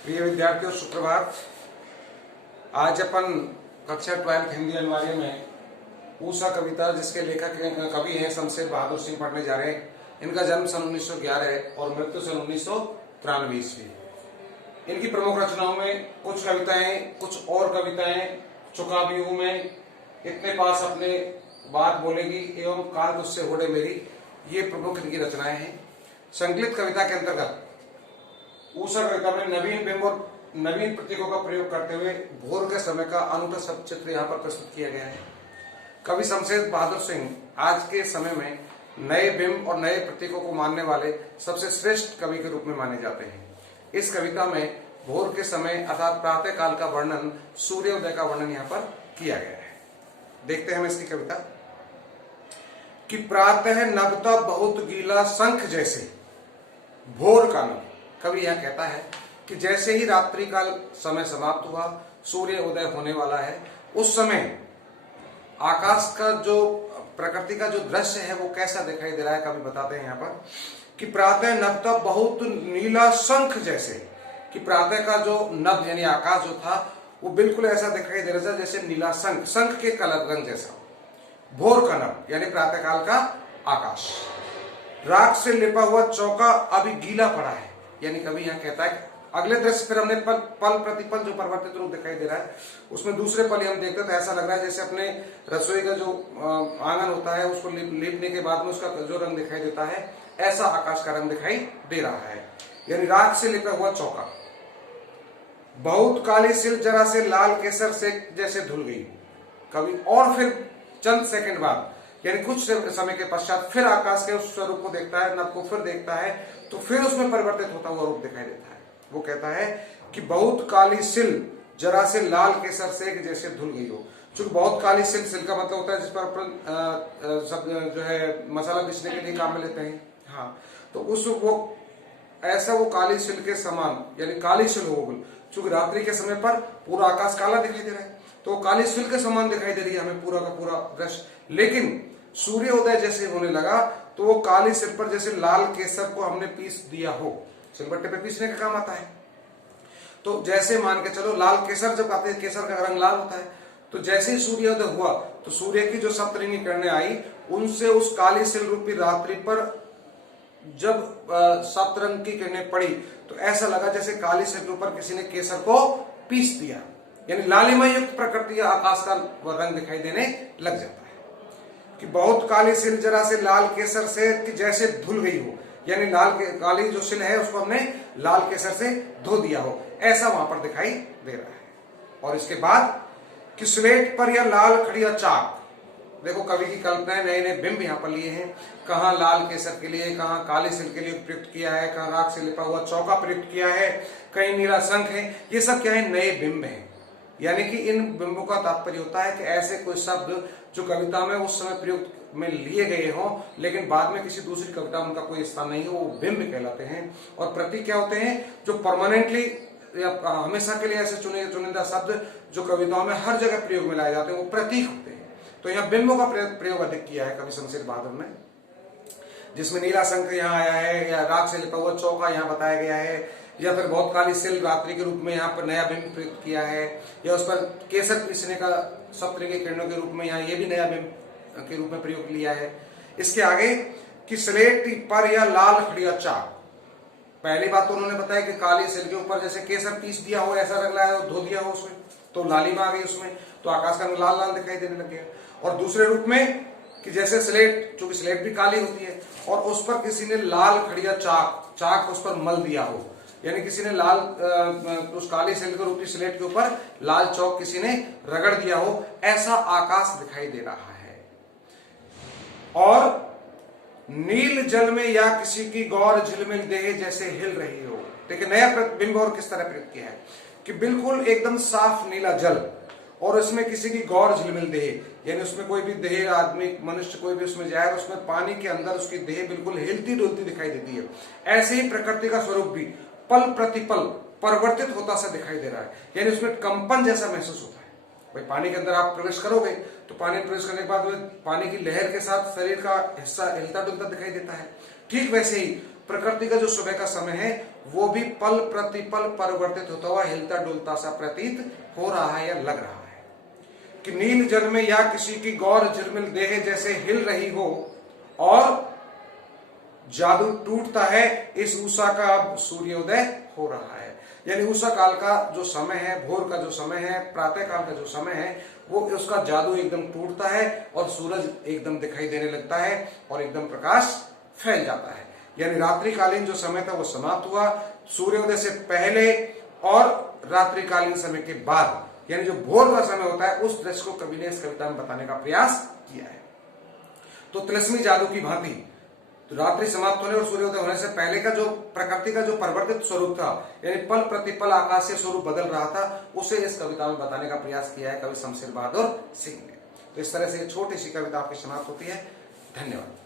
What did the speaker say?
प्रिय विद्यार्थियों, सुप्रभात। आज अपन कक्षा 12 हिंदी अनिवार्य में ऊषा कविता, जिसके लेखक कवि हैं शमशेर बहादुर सिंह, पढ़ने जा रहे हैं। इनका जन्म सन 1911 है और मृत्यु सन 1993 ईस्वी। इनकी प्रमुख रचनाओं में कुछ कविताएं, कुछ और कविताएं चुका भी हूं मैं, इतने पास अपने बात बोलेगी एवं काल तुझसे होड़े मेरी, ये प्रमुख इनकी रचनाएं हैं। संकलित कविता के अंतर्गत ऊषा कविता में नवीन बिंब और नवीन प्रतीकों का प्रयोग करते हुए भोर के समय का अनूठा शब्द चित्र यहाँ पर प्रस्तुत किया गया है। कवि शमशेर बहादुर सिंह आज के समय में नए बिंब और नए प्रतीकों को मानने वाले सबसे श्रेष्ठ कवि के रूप में माने जाते हैं। इस कविता में भोर के समय अर्थात प्रातः काल का वर्णन, सूर्योदय का वर्णन यहाँ पर किया गया है। देखते हैं हम इसकी कविता। कि प्रातः नभता बहुत गीला शंख जैसे, भोर का नभ। कवि यह कहता है कि जैसे ही रात्रि काल समय समाप्त हुआ, सूर्य उदय होने वाला है, उस समय आकाश का जो प्रकृति का जो दृश्य है वो कैसा दिखाई दे रहा है। कवि बताते हैं यहाँ पर कि प्रातः नभता बहुत नीला शंख जैसे, कि प्रातः का जो नभ यानी आकाश जो था वो बिल्कुल ऐसा दिखाई दे रहा था जैसे नीला शंख, शंख के कलर रंग जैसा। भोर का नभ यानी प्रातः काल का आकाश। राख से लिपा हुआ चौका अभी गीला पड़ा है, यानी कवि यहाँ कहता है। अगले दृश्य फिर हमने पल प्रतिपल जो परिवर्तित रूप दिखाई दे रहा है, उसमें दूसरे पल हम देखते तो ऐसा लग रहा है जैसे अपने रसोई का जो आंगन होता है उसको लीपने के बाद में उसका जो रंग दिखाई देता है, ऐसा आकाश का रंग दिखाई दे रहा है। यानी राख से लिपा हुआ चौका, बहुत काली सिल जरा से लाल केसर से जैसे धुल गई। कवि और फिर चंद सेकंड बाद यानी कुछ समय के पश्चात फिर आकाश के उस स्वरूप को देखता है, नभ को फिर देखता है, तो फिर उसमें परिवर्तित होता हुआ रूप दिखाई देता है। वो कहता है कि बहुत काली सिल जरा से लाल केसर से जैसे धुल गई हो। चूंकि बहुत काली सिल, सिल का मतलब होता है जिस पर अपन सब जो है मसाला पीसने के लिए काम में लेते हैं। हाँ, तो उस वो ऐसा वो काली सिल के समान यानी काली सिल हो गई। चूंकि रात्रि के समय पर पूरा आकाश काला दिखाई दे रहा है, तो काली सिल के समान दिखाई दे रही है हमें पूरा का पूरा दृश्य। लेकिन सूर्योदय जैसे होने लगा तो वो काली सिल पर जैसे लाल केसर को हमने पीस दिया हो। सिलबट्टे पे पीसने का काम आता है। तो जैसे मान के चलो लाल केसर जब आते हैं, केसर का रंग लाल होता है, तो जैसे ही सूर्योदय हुआ तो सूर्य की जो सप्तरंगी किरणें आई, उनसे उस काली सिल रूपी रात्रि पर जब सप्तरंग की किरणें पड़ी तो ऐसा लगा जैसे काली सिल पर किसी ने केसर को पीस दिया। यानी लालिमा युक्त प्रकृति आकाश का रंग दिखाई देने लग जाता है। कि बहुत काली सिल जरा से लाल केसर से कि जैसे धुल गई हो, यानी काली जो सिल है उसको हमने लाल केसर से धो दिया हो, ऐसा वहां पर दिखाई दे रहा है। और इसके बाद कि स्लेट पर या लाल खड़िया चाक। देखो कवि की कल्पनाएं, नए नए बिंब यहाँ पर लिए हैं। कहाँ लाल केसर के लिए, कहाँ काली सिल के लिए प्रयुक्त किया है, कहाँ राख से लिपा हुआ चौका प्रयुक्त किया है, कहीं नीला शंख है। ये सब क्या है? नए बिंब हैं। यानी कि इन बिंबों का तात्पर्य होता है कि ऐसे कोई शब्द जो कविता में उस समय प्रयुक्त में लिए गए हों, लेकिन बाद में किसी दूसरी कविता में उनका कोई स्थान नहीं हो, वो बिंब कहलाते हैं। और प्रतीक क्या होते हैं? जो परमानेंटली या हमेशा के लिए ऐसे चुनिंदा शब्द जो कविताओं में हर जगह प्रयोग में लाए जाते हैं, वो प्रतीक होते हैं। तो यहाँ बिंबों का प्रयोग अधिक किया है कवि शमशेर बहादुर ने, जिसमें नीला शंख यहाँ आया है, या राख से लिपा हुआ चौका यहाँ बताया गया है, या फिर बहुत काली सिल रात्रि के रूप में यहाँ पर नया बिंब प्रयुक्त किया है, या उस पर केसर पीसने का सप्तरंगी किरणों के रूप में यहाँ ये भी नया बिंब के रूप में प्रयोग लिया है। इसके आगे कि स्लेट पर या लाल खड़िया चाक। पहली बात तो उन्होंने बताया कि काली सिल के ऊपर जैसे केसर पीस दिया हो, ऐसा लग रहा है, धो दिया हो उसमें, तो लालिमा आ गई उसमें, तो आकाश का रंग लाल लाल दिखाई देने लग गया। और दूसरे रूप में कि जैसे स्लेट, चूंकि स्लेट भी काली होती है, और उस पर किसी ने लाल खड़िया चाक उस पर मल दिया हो, यानी किसी ने लाल उस काली सिल के रूपी स्लेट के ऊपर लाल चौक किसी ने रगड़ दिया हो, ऐसा आकाश दिखाई दे रहा है। और नील जल में या किसी की गौर झिलमिल देह जैसे हिल रही हो। देखिए नया बिंब और किस तरह प्रयुक्त किया है कि बिल्कुल एकदम साफ नीला जल, और उसमें किसी की गौर झिलमिल देह, यानी उसमें कोई भी देह, आदमी, मनुष्य कोई भी उसमें जाए, उसमें पानी के अंदर उसकी देह बिल्कुल हिलती डुलती दिखाई देती है। ऐसे ही प्रकृति का स्वरूप भी पल प्रतिपल परिवर्तित होता सा दिखाई दे रहा है, यानी उसमें कंपन जैसा महसूस होता है। भाई पानी के अंदर आप प्रवेश करोगे तो पानी में प्रवेश करने के बाद पानी की लहर के साथ शरीर का हिस्सा हिलता डुलता दिखाई देता है। ठीक वैसे ही प्रकृति का जो सुबह का समय है वो भी पल प्रतिपल परिवर्तित होता हुआ हिलता डुलता सा प्रतीत हो रहा है या लग रहा है कि नील जल में या किसी की गौर झिलमिल देह जैसे हिल रही हो और जादू टूटता है। इस उषा का अब सूर्योदय हो रहा है, यानी उषा काल का जो समय है, भोर का जो समय है, प्रातः काल का जो समय है, वो उसका जादू एकदम टूटता है और सूरज एकदम दिखाई देने लगता है और एकदम प्रकाश फैल जाता है। यानी रात्रिकालीन जो समय था वो समाप्त हुआ। सूर्योदय से पहले और रात्रिकालीन समय के बाद, यानी जो भोर का समय होता है, उस दृश्य को कवि ने इस कविता में बताने का प्रयास किया है। तो तिलिस्मी जादू की भांति तो रात्रि समाप्त होने और सूर्योदय होने से पहले का जो प्रकृति का जो परिवर्तित स्वरूप था, यानी पल प्रतिपल आकाशीय स्वरूप बदल रहा था, उसे इस कविता में बताने का प्रयास किया है कवि शमशेर बहादुर सिंह ने। तो इस तरह से छोटी सी कविता आपकी समाप्त होती है। धन्यवाद।